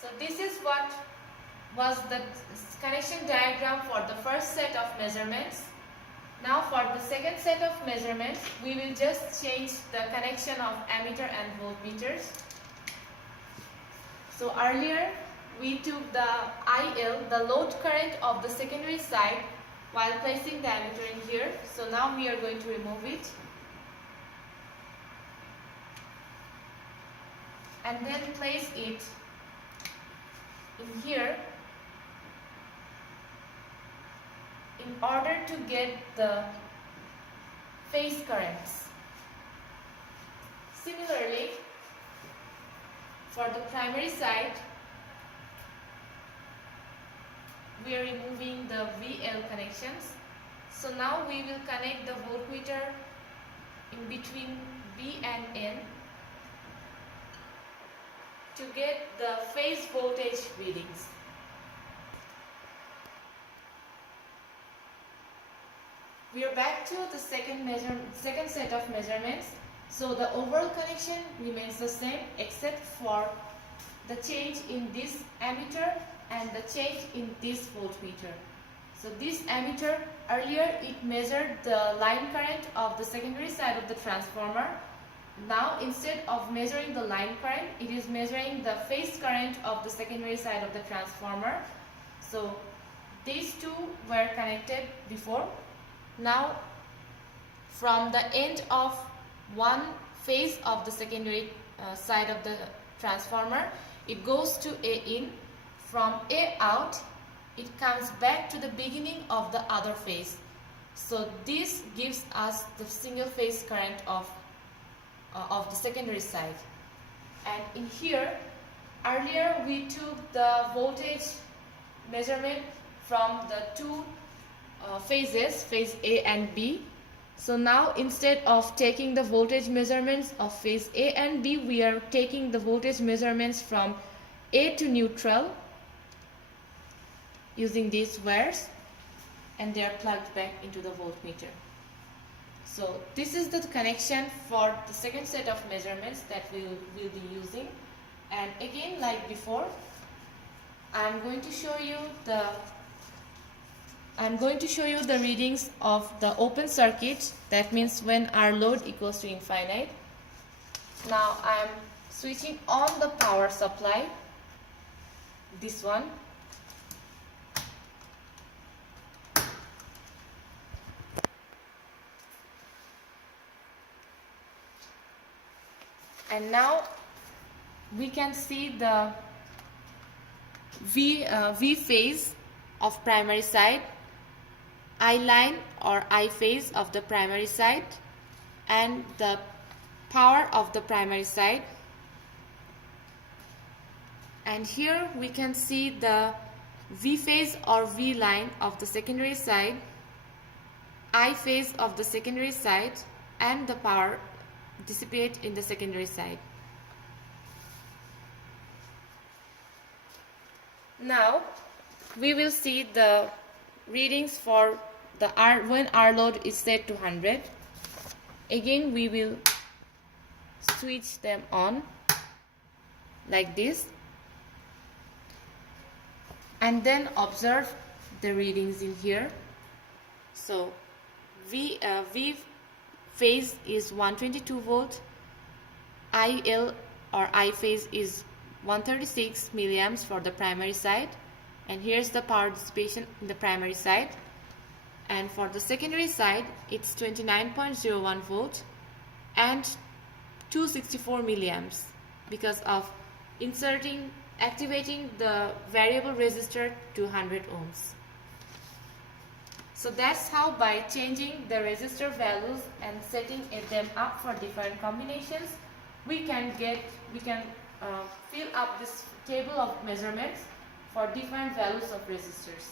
So this is what was the connection diagram for the first set of measurements. Now for the second set of measurements, we will just change the connection of ammeter and voltmeters. So earlier we took the EELE, the load current of the secondary side, while placing the ammeter in here. So now we are going to remove it. And then place it in here in order to get the phase currents. Similarly, for the primary side, we are removing the VL connections. So now we will connect the voltmeter in between V and N to get the phase voltage readings. We are back to the second set of measurements. So the overall connection remains the same except for the change in this ammeter and the change in this voltmeter. So this ammeter, earlier it measured the line current of the secondary side of the transformer. Now instead of measuring the line current, it is measuring the phase current of the secondary side of the transformer. So these two were connected before. Now from the end of one phase of the secondary side of the transformer, it goes to A in. From A out, it comes back to the beginning of the other phase. So this gives us the single phase current of the secondary side. And in here, earlier we took the voltage measurement from the two phases, phase A and B. So now instead of taking the voltage measurements of phase A and B, we are taking the voltage measurements from A to neutral using these wires, and they are plugged back into the voltmeter. So this is the connection for the second set of measurements that we will be using. And again, like before, I am going to show you the readings of the open circuit. That means when our load equals to infinite. Now I am switching on the power supply, this one. And now we can see the V phase of primary side, I line or I phase of the primary side, and the power of the primary side. And here we can see the V phase or V line of the secondary side, I phase of the secondary side, and the power dissipate in the secondary side. Now we will see the readings for the when R load is set to 100. Again we will switch them on like this and then observe the readings in here. So V phase is 122 volt, IL or I phase is 136 milliamps for the primary side, and here's the power dissipation in the primary side. And for the secondary side, it's 29.01 volt and 264 milliamps because of activating the variable resistor to 100 ohms. So that's how, by changing the resistor values and setting them up for different combinations, we can fill up this table of measurements for different values of resistors.